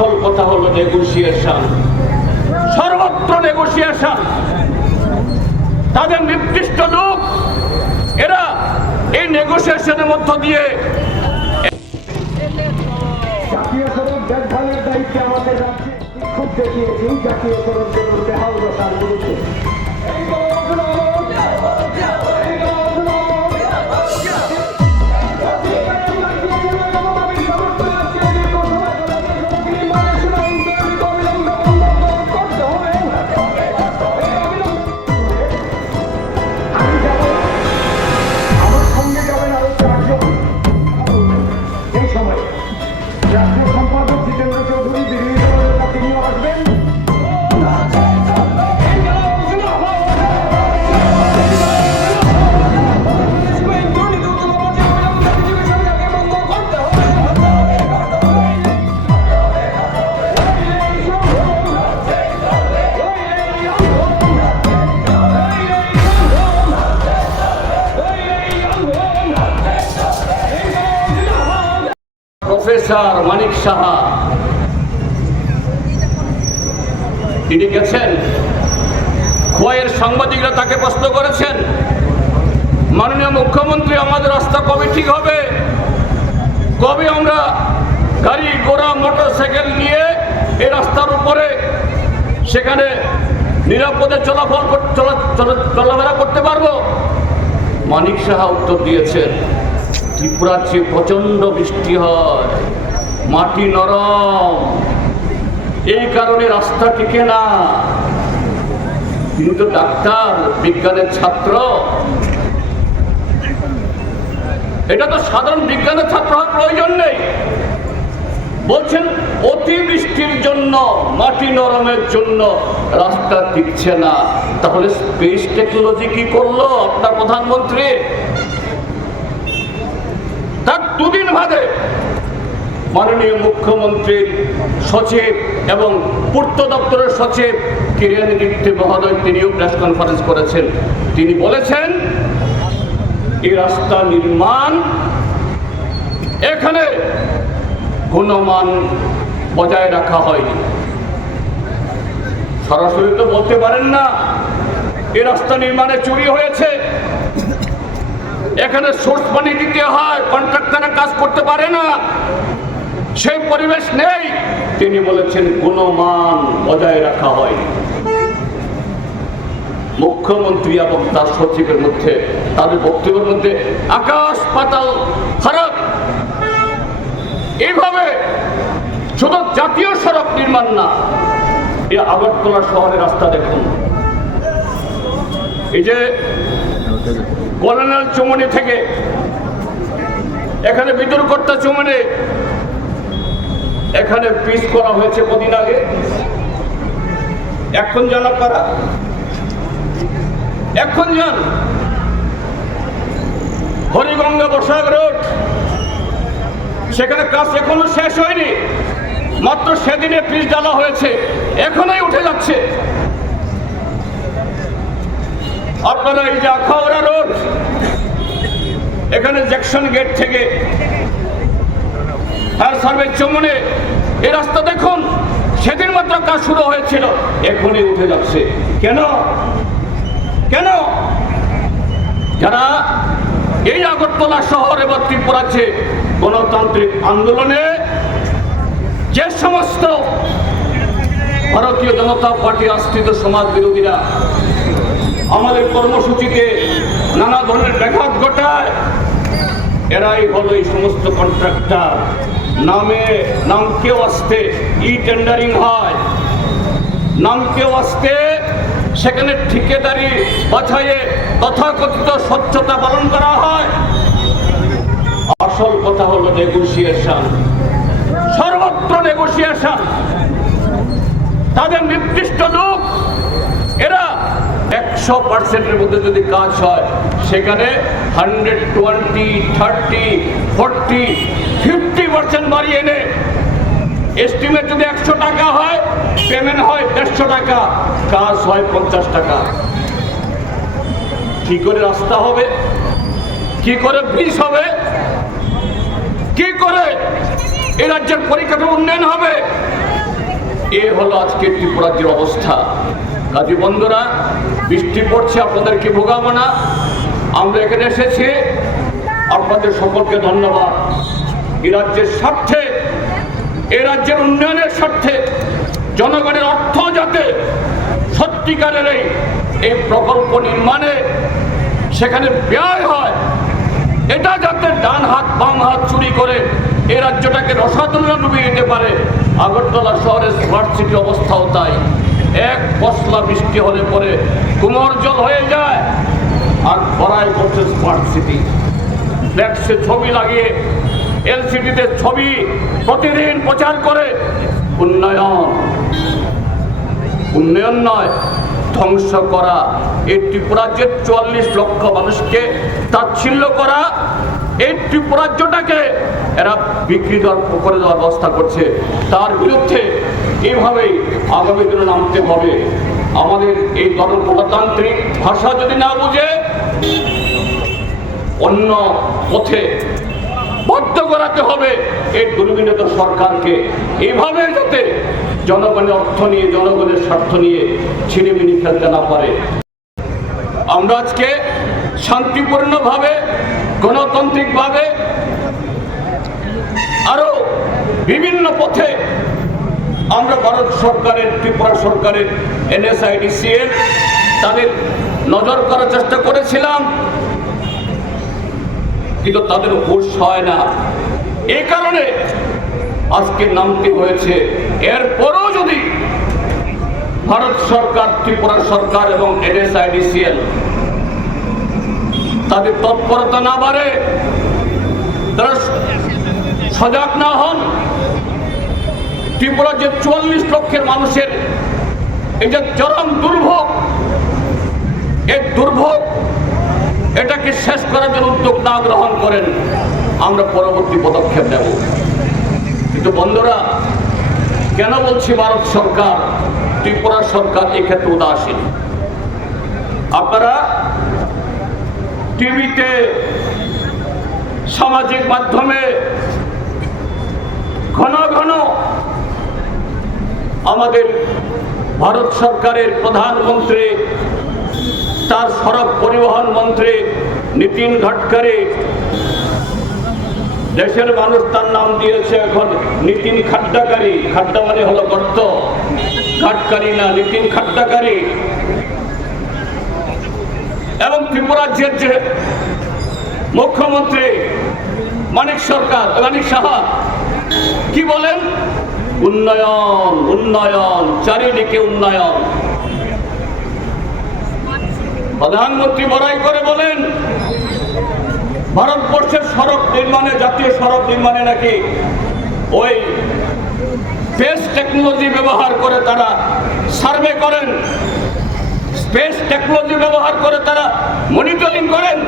আসল কথা হলো নেগোসিয়েশন, সর্বত্র নেগোসিয়েশন। তাদের নির্দিষ্ট লোক, এরা এই নেগোসিয়েশনের মধ্য দিয়ে জাতীয় সড়ক দেখভালের দায়িত্বে আমাদের রাজ্যে বিক্ষোভ দেখিয়েছি জাতীয় সড়কের বেহাল দশার বিরুদ্ধে। প্রফেসর মানিক সাহা তিনি গেছেন, খোয়াইয়ের সাংবাদিকরা তাকে প্রশ্ন করেছেন, মাননীয় মুখ্যমন্ত্রী আমাদের রাস্তা কবে ঠিক হবে, কবে আমরা গাড়ি ঘোড়া মোটরসাইকেল নিয়ে এই রাস্তার উপরে সেখানে নিরাপদে চলাফেরা করতে পারবো? মানিক সাহা উত্তর দিয়েছেন, ত্রিপুরার চেয়ে প্রচন্ড বৃষ্টি হয়, মাটি নরম, এই কারণে রাস্তা টিকে না। তিনি তো ডাক্তার, বিজ্ঞানের ছাত্র, এটা তো সাধারণ বিজ্ঞানের ছাত্র হওয়ার প্রয়োজন নেই। বলছেন অতিবৃষ্টির জন্য, মাটি নরমের জন্য রাস্তা টিকছে না। তাহলে স্পেস টেকনোলজি কি করলো আপনার প্রধানমন্ত্রী? তার দুদিন বাদে মাননীয় মুখ্যমন্ত্রীর সচিব এবং পূর্ত দপ্তরের সচিব কিরেন রিড্ডি মহোদয় তিনিও প্রেস কনফারেন্স করেছেন। তিনি বলেছেন এই রাস্তা নির্মাণ এখানে গুণমান বজায় রাখা হয়নি। সরাসরি তো বলতে পারেন না এই রাস্তা নির্মাণে চুরি হয়েছে, এখানে সোর্স পানি দিতে হয়, কন্ট্রাক্টররা কাজ করতে পারে না, সেই পরিবেশ নেই। তিনি বলেছেন গুণমান বজায় রাখা হয়। মুখ্যমন্ত্রী এবং তার সচিবের মধ্যে, তাদের বক্তব্যের মধ্যে আকাশ পাতাল ফারাক। এইভাবে শুধু জাতীয় সড়ক নির্মাণ না, এই আগরতলা শহরের রাস্তা দেখুন, এই যে কলোনিয়াল চৌমনি থেকে এখানে বিদুরকর্তা চৌমনি, এখানে পিচ করা হয়েছে কদিন আগে, এখন যান আপনারা, এখন যান হরিগঙ্গা বসাক রোড, সেখানে কাজ এখনো শেষ হয়নি, মাত্র সেদিনে পিচ ডালা হয়েছে, এখনই উঠে যাচ্ছে। আপনারা এই যে আখাউড়া রোড, এখানে জ্যাকসন গেট থেকে ফায়ার সার্ভিস চৌমনি, এই রাস্তা দেখুন, সেদিন মাত্র কাজ শুরু হয়েছিল, এখনই উঠে যাচ্ছে। কেন? কেন? যারা এই আগরতলা শহর এবং ত্রিপুরাছে গণতান্ত্রিক আন্দোলনে যে সমস্ত ভারতীয় জনতা পার্টি আশ্রিত সমাজ বিরোধীরা আমাদের কর্মসূচিতে নানা ধরনের ব্যাঘাত ঘটায়, এরাই হলো এই সমস্ত কন্ট্রাক্টর। নামকেও আসতে ই টেন্ডারিং হয়, নামকেও আসতে সেখানে ঠিকাদারি বাছাইয়ে তথাকথিত স্বচ্ছতা পালন করা হয়। আসল কথা হলো নেগোসিয়েশন, সর্বত্র নেগোসিয়েশন। তাদের নির্দিষ্ট লোক, এরা 100%-এর মধ্যে যদি কাজ হয় সেখানে 100, 20, 30, 40, 50% বাড়িয়ে এনে এস্টিমেট যদি 100 টাকা হয়, পেমেন্ট হয় 150 টাকা, কাজ হয় 50 টাকা। কি করে রাস্তা হবে? কি করে ব্রিজ হবে? কি করে এই রাজ্যের পরিকাঠামো উন্নয়ন হবে? এ হলো আজকে ত্রিপুরাজ্যের অবস্থা। কাজী বন্ধুরা, বৃষ্টি পড়ছে, আপনাদেরকে ভোগাবো না। আমরা এখানে এসেছি, আপনাদের সকলকে ধন্যবাদ। এই রাজ্যের স্বার্থে, এই রাজ্যের উন্নয়নের স্বার্থে, জনগণের অর্থ যাতে সত্যিকারের এই প্রকল্প নির্মাণে সেখানে ব্যয় হয়, এটা যাতে ডান হাত বাম হাত চুরি করে এই রাজ্যটাকে রসাতলে ডুবিয়ে দিতে পারে। আগরতলা শহরের স্মার্ট সিটি অবস্থাও তাই। এক পশলা বৃষ্টি হলে পরে কুমোর জল হয়ে যায় আর ভরাই করছে স্মার্ট সিটি। ফ্ল্যাক্সে ছবি লাগিয়ে, এলসিডিতে ছবি প্রতিদিন প্রচার করে উন্নয়ন। উন্নয়ন নয়, ধ্বংস করা। এই ত্রিপুরাজ্যের 44 লক্ষ মানুষকে তাচ্ছিল্য করা, এই ত্রিপুরাজ্যটাকে এরা বিক্রি করে দেওয়ার ব্যবস্থা করছে। তার বিরুদ্ধে এইভাবেই আগামী দিনে নামতে হবে। আমাদের এই গণতান্ত্রিক ভাষা যদি না বুঝে অন্য পথে বদ্ধ করাতে হবে এই দুর্বিনীত সরকারকে। এইভাবে যাতে জনগণের অর্থ নিয়ে, জনগণের স্বার্থ নিয়ে ছিনিমিনি খেলতে না পারে। আমরা আজকে শান্তিপূর্ণভাবে, গণতান্ত্রিকভাবে, আরো বিভিন্ন পথে আমরা ভারত সরকারের, ত্রিপুরা সরকারের NSIDCL তাদের নজর করার চেষ্টা করেছিলাম, কিন্তু তাদের হুঁশ হয় না। এই কারণে আজকে নামতে হয়েছে। এরপরও যদি ভারত সরকার, ত্রিপুরা সরকার এবং NSIDCL তাদের তৎপরতা না বাড়ে, তারা সজাগ না হন, ত্রিপুরা যে 44 লক্ষের মানুষের এই যে চরম দুর্ভোগ, এই দুর্ভোগ এটাকে শেষ করার জন্য উদ্যোগ না গ্রহণ করেন, আমরা পরবর্তী পদক্ষেপ নেব। কিন্তু বন্ধুরা, কেন বলছি ভারত সরকার, ত্রিপুরা সরকার এক্ষেত্রে উদাসীন? আপনারা টিভিতে, সামাজিক মাধ্যমে ঘন ঘন আমাদের ভারত সরকারের প্রধানমন্ত্রী, তার সড়ক পরিবহন মন্ত্রী নীতিন গাডকারি, দেশের মানুষ তার নাম দিয়েছে এখন নীতিন খাড্ডাকারী। খাড্ডা মানে হলো গর্ত, গাডকারি না, নীতিন খাড্ডাকারী। এবং ত্রিপুরা রাজ্যের যে মুখ্যমন্ত্রী মানিক সাহা কি বলেন? উন্নয়ন, উন্নয়ন, চারিদিকে উন্নয়ন। প্রধানমন্ত্রী বড়াই করে বলেন ভারতবর্ষের সড়ক নির্মাণে, জাতীয় সড়ক নির্মাণে নাকি ওই স্পেস টেকনোলজি ব্যবহার করে তারা সার্ভে করেন, স্পেস টেকনোলজি ব্যবহার করে তারা মনিটরিং করেন।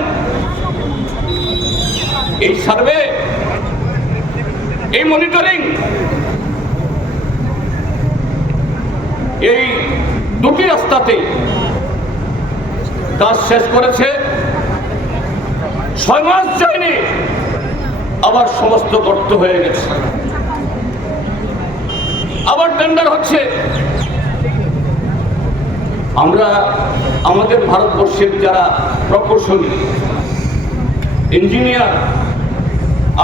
এই সার্ভে, এই মনিটরিং, এই দুটি রাস্তাতে কাজ শেষ করেছে, 6 মাস যায়নি, আবার সমস্ত গর্ত হয়ে গেছে, আবার টেন্ডার হচ্ছে। আমরা আমাদের ভারতবর্ষের যারা প্রকৌশলী, ইঞ্জিনিয়ার,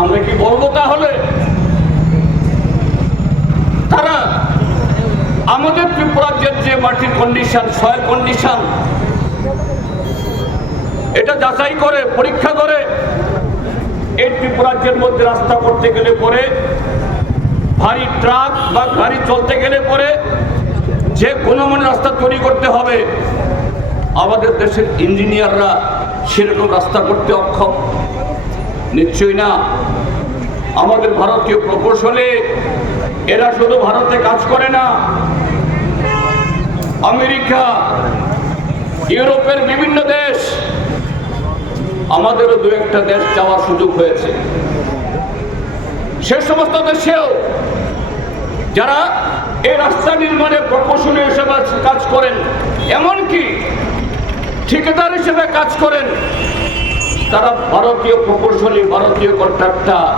আমরা কি বলবো তাহলে? তারা আমাদের ত্রিপুরাজ্যের যে মাটির কন্ডিশন, সয়েল কন্ডিশন, এটা যাচাই করে, পরীক্ষা করে এই ত্রিপুরাজ্যের মধ্যে রাস্তা করতে গেলে পরে, ভারী ট্রাক বা গাড়ি চলতে গেলে পরে যে গুণমানের রাস্তা তৈরি করতে হবে, আমাদের দেশের ইঞ্জিনিয়াররা সেরকম রাস্তা করতে অক্ষম? নিশ্চয়ই না। আমাদের ভারতীয় প্রকৌশলী, এরা শুধু ভারতে কাজ করে না, আমেরিকা, ইউরোপের বিভিন্ন দেশ, আমাদেরও 2-1টা দেশ যাওয়ার সুযোগ হয়েছে। সে সমস্ত দেশেও যারা এই রাস্তা নির্মাণে প্রকৌশলী হিসেবে কাজ করেন, এমনকি ঠিকাদার হিসেবে কাজ করেন, তারা ভারতীয় প্রকৌশলী, ভারতীয় কন্ট্রাক্টর